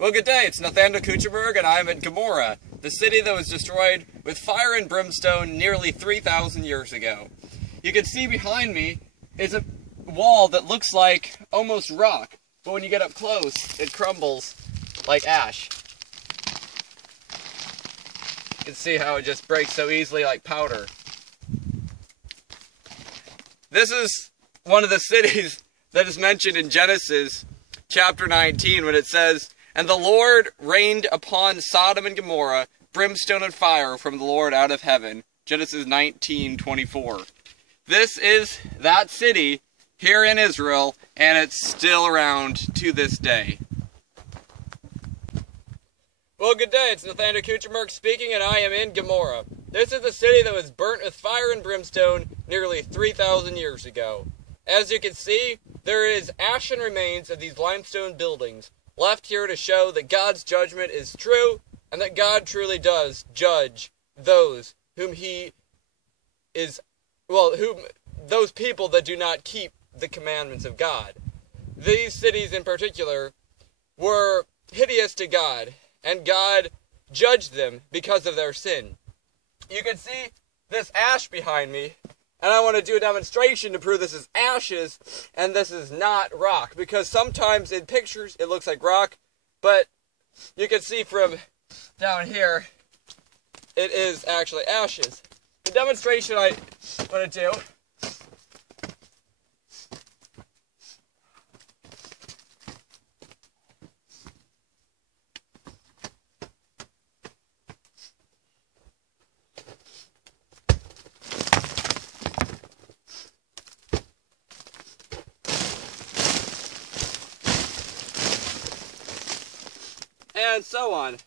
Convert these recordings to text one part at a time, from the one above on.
Well, good day, it's Nathanael Kuechenberg, and I'm at Gomorrah, the city that was destroyed with fire and brimstone nearly 3,000 years ago. You can see behind me is a wall that looks like almost rock, but when you get up close, it crumbles like ash. You can see how it just breaks so easily like powder. This is one of the cities that is mentioned in Genesis chapter 19 when it says, "And the Lord rained upon Sodom and Gomorrah brimstone and fire from the Lord out of heaven." Genesis 19:24. This is that city here in Israel, and it's still around to this day. Well, good day, it's Nathanael Kuechenberg speaking, and I am in Gomorrah. This is the city that was burnt with fire and brimstone nearly 3,000 years ago. As you can see, there is ashen remains of these limestone buildings, left here to show that God's judgment is true, and that God truly does judge those whom those people that do not keep the commandments of God. These cities in particular were hideous to God, and God judged them because of their sin. You can see this ash behind me, and I want to do a demonstration to prove this is ashes and this is not rock, because sometimes in pictures it looks like rock, but you can see from down here it is actually ashes. The demonstration I want to do and so on.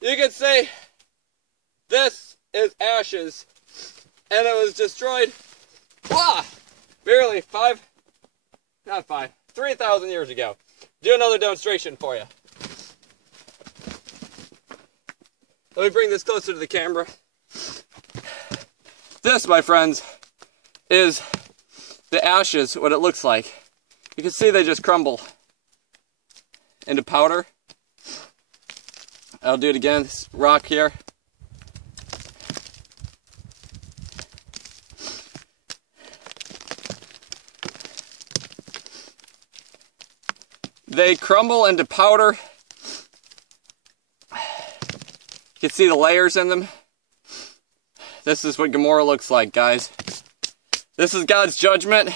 You can see this is ashes, and it was destroyed, barely 3,000 years ago. Do another demonstration for you. Let me bring this closer to the camera. This, my friends, is the ashes, what it looks like. You can see they just crumble into powder. I'll do it again. This rock here. They crumble into powder. You can see the layers in them. This is what Gomorrah looks like, guys. This is God's judgment.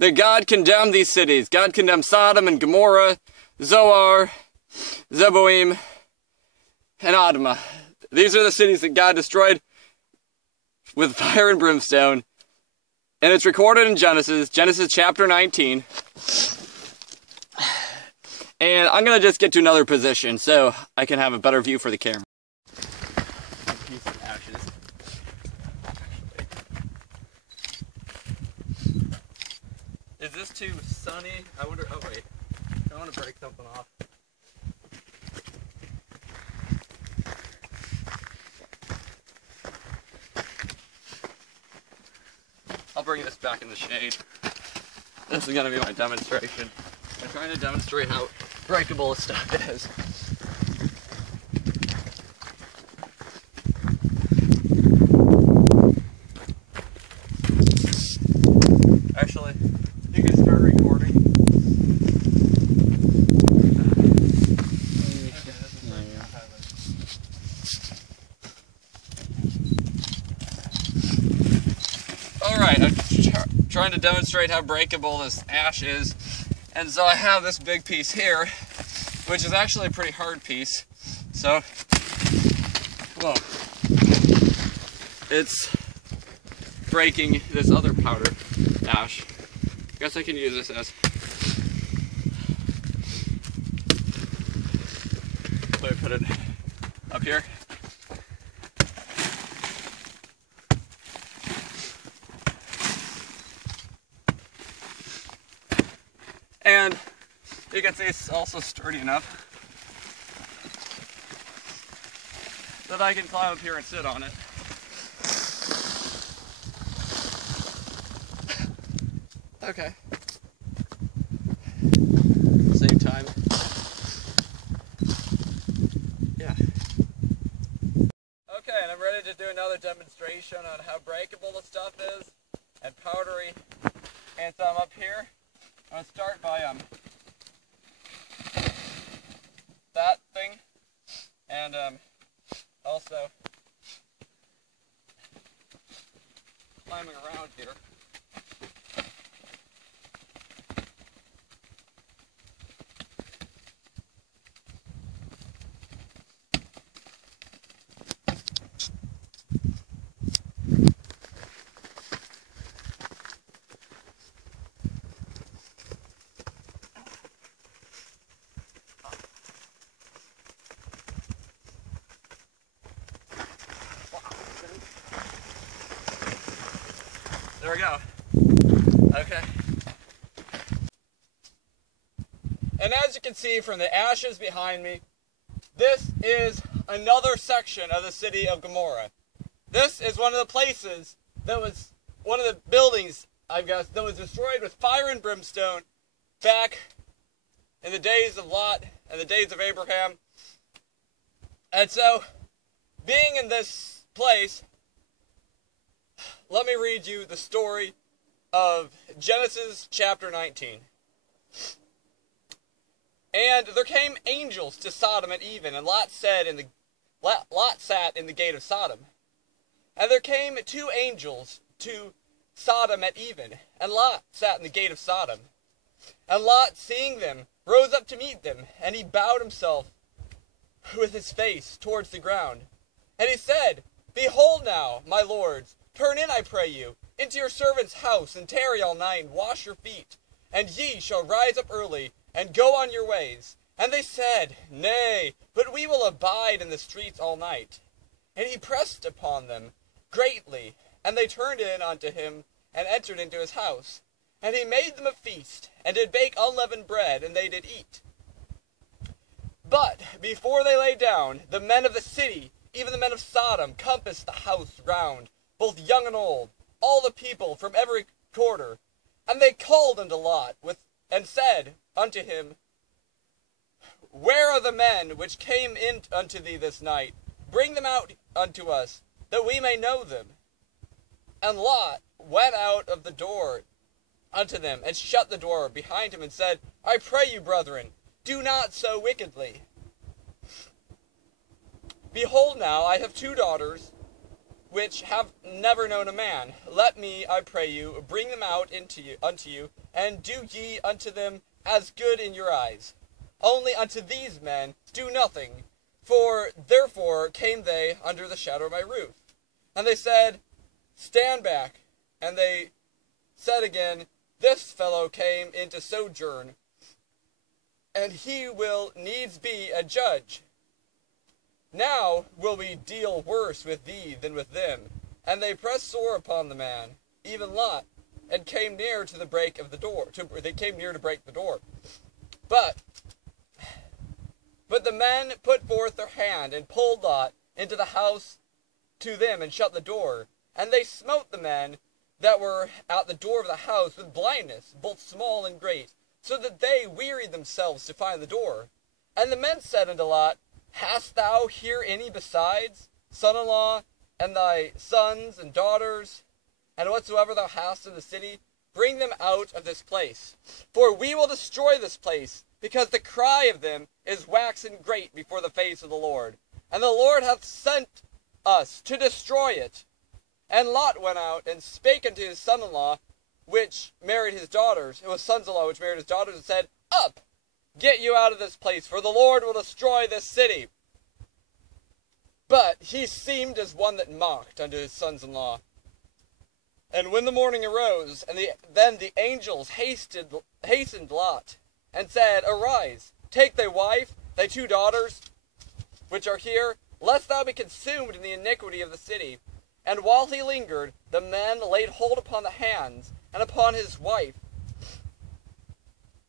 That God condemned these cities. God condemned Sodom and Gomorrah, Zoar, Zeboim, and Admah. These are the cities that God destroyed with fire and brimstone. And it's recorded in Genesis chapter 19. And I'm going to just get to another position so I can have a better view for the camera. Piece of ashes. Is this too sunny? I wonder, oh wait, I want to break something off. I'll bring this back in the shade. This is going to be my demonstration. I'm trying to demonstrate how breakable this stuff is. Actually, you can start recording. Alright, I'm trying to demonstrate how breakable this ash is. And so I have this big piece here, which is actually a pretty hard piece. So, whoa. It's breaking this other powder, ash. I guess I can use this as. Let me put it up here. And you can see it's also sturdy enough that I can climb up here and sit on it. Okay. a demonstration on how breakable the stuff is and powdery. And so I'm up here. I'm going to start by that thing, and also climbing around here. There we go. Okay. And as you can see from the ashes behind me, this is another section of the city of Gomorrah. This is one of the places that was, one of the buildings, I guess, that was destroyed with fire and brimstone back in the days of Lot and the days of Abraham. And so, being in this place, let me read you the story of Genesis chapter 19. And there came angels to Sodom at even, and Lot sat in the gate of Sodom. And there came two angels to Sodom at even, and Lot sat in the gate of Sodom. And Lot, seeing them, rose up to meet them, and he bowed himself with his face towards the ground. And he said, Behold now, my lords, turn in, I pray you, into your servant's house, and tarry all night, and wash your feet. And ye shall rise up early, and go on your ways. And they said, Nay, but we will abide in the streets all night. And he pressed upon them greatly, and they turned in unto him, and entered into his house. And he made them a feast, and did bake unleavened bread, and they did eat. But before they lay down, the men of the city, even the men of Sodom, compassed the house round, both young and old, all the people from every quarter. And they called unto Lot, and said unto him, Where are the men which came in unto thee this night? Bring them out unto us, that we may know them. And Lot went out of the door unto them, and shut the door behind him, and said, I pray you, brethren, do not so wickedly. Behold now, I have two daughters, which have never known a man. Let me, I pray you, bring them out unto you, and do ye unto them as good in your eyes. Only unto these men do nothing, for therefore came they under the shadow of my roof. And they said, Stand back. And they said again, This fellow came into sojourn, and he will needs be a judge. Now will we deal worse with thee than with them. And they pressed sore upon the man, even Lot, and came near to the break of the door. They came near to break the door. But the men put forth their hand, and pulled Lot into the house to them, and shut the door. And they smote the men that were at the door of the house with blindness, both small and great, so that they wearied themselves to find the door. And the men said unto Lot, Hast thou here any besides, son-in-law, and thy sons and daughters, and whatsoever thou hast in the city? Bring them out of this place. For we will destroy this place, because the cry of them is waxen great before the face of the Lord. And the Lord hath sent us to destroy it. And Lot went out, and spake unto his son-in-law, which married his daughters. It was sons-in-law which married his daughters, and said, Up! Get you out of this place, for the Lord will destroy this city. But he seemed as one that mocked unto his sons-in-law. And when the morning arose, then the angels hastened Lot, and said, Arise, take thy wife, thy two daughters, which are here, lest thou be consumed in the iniquity of the city. And while he lingered, the men laid hold upon the hands, and upon his wife,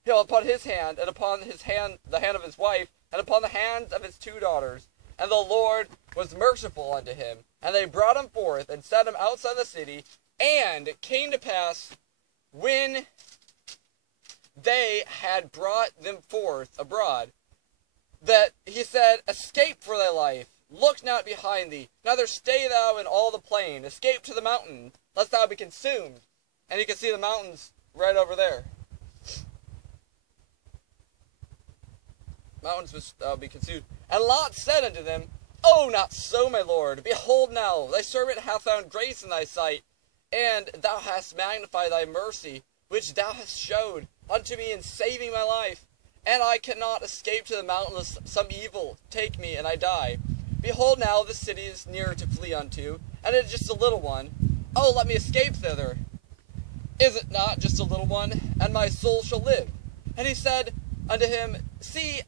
upon his hand, and upon his hand, the hand of his wife, and upon the hands of his two daughters. And the Lord was merciful unto him. And they brought him forth, and set him outside the city. And it came to pass, when they had brought them forth abroad, that he said, Escape for thy life, look not behind thee, neither stay thou in all the plain. Escape to the mountain, lest thou be consumed. And you can see the mountains right over there. Mountains will be consumed. And Lot said unto them, O not so, my lord. Behold now, thy servant hath found grace in thy sight, and thou hast magnified thy mercy, which thou hast showed unto me in saving my life. And I cannot escape to the mountain lest some evil take me, and I die. Behold now, this city is near to flee unto, and it is just a little one. Oh, let me escape thither. Is it not just a little one, and my soul shall live? And he said unto him, See,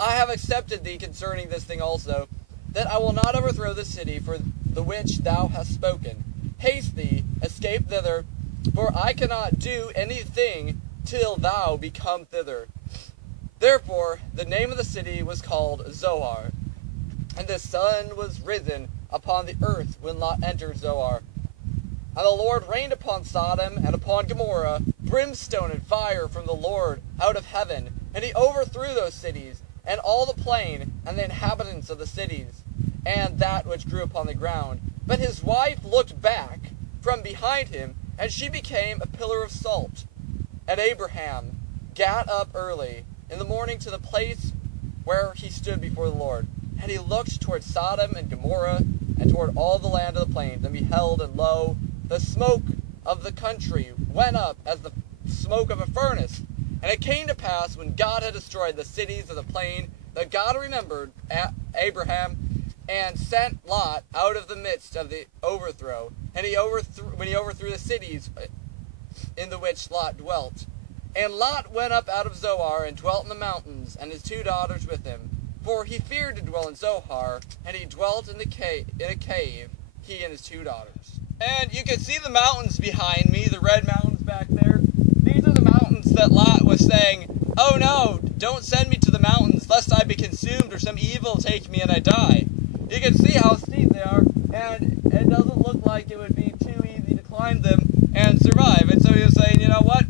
I have accepted thee concerning this thing also, that I will not overthrow the city for the which thou hast spoken. Haste thee, escape thither, for I cannot do anything till thou be come thither. Therefore the name of the city was called Zoar. And the sun was risen upon the earth when Lot entered Zoar. And the Lord rained upon Sodom and upon Gomorrah brimstone and fire from the Lord out of heaven. And he overthrew those cities, and all the plain, and the inhabitants of the cities, and that which grew upon the ground. But his wife looked back from behind him, and she became a pillar of salt. And Abraham gat up early in the morning to the place where he stood before the Lord. And he looked toward Sodom and Gomorrah, and toward all the land of the plains, and beheld, and lo, the smoke of the country went up as the smoke of a furnace. And it came to pass, when God had destroyed the cities of the plain, that God remembered Abraham, and sent Lot out of the midst of the overthrow. And when he overthrew the cities in the which Lot dwelt. And Lot went up out of Zoar, and dwelt in the mountains, and his 2 daughters with him. For he feared to dwell in Zoar, and he dwelt in a cave, he and his 2 daughters. And you can see the mountains behind me, the red mountains back there. These are the mountains that Lot was saying, Oh no, don't send me to the mountains, lest I be consumed, or some evil take me and I die. You can see how steep they are, and it doesn't look like it would be too easy to climb them and survive. And so he was saying, you know what?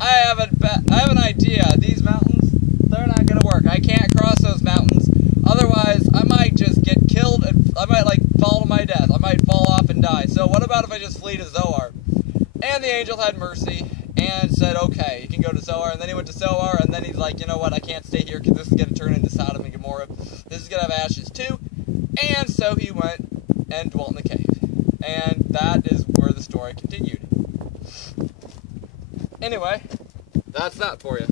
I have an idea. These mountains, they're not going to work. I can't cross those mountains. Otherwise, I might just get killed, and I might, fall to my death. I might fall off and die. So what about if I just flee to Zoar? And the angel had mercy and said, okay, you can go to Zoar. And then he went to Zoar, and then he's like, you know what? I can't stay here because this is going to turn into Sodom and Gomorrah. This is going to have ashes too. And so he went and dwelt in the cave. And that is where the story continued. Anyway, that's that for you.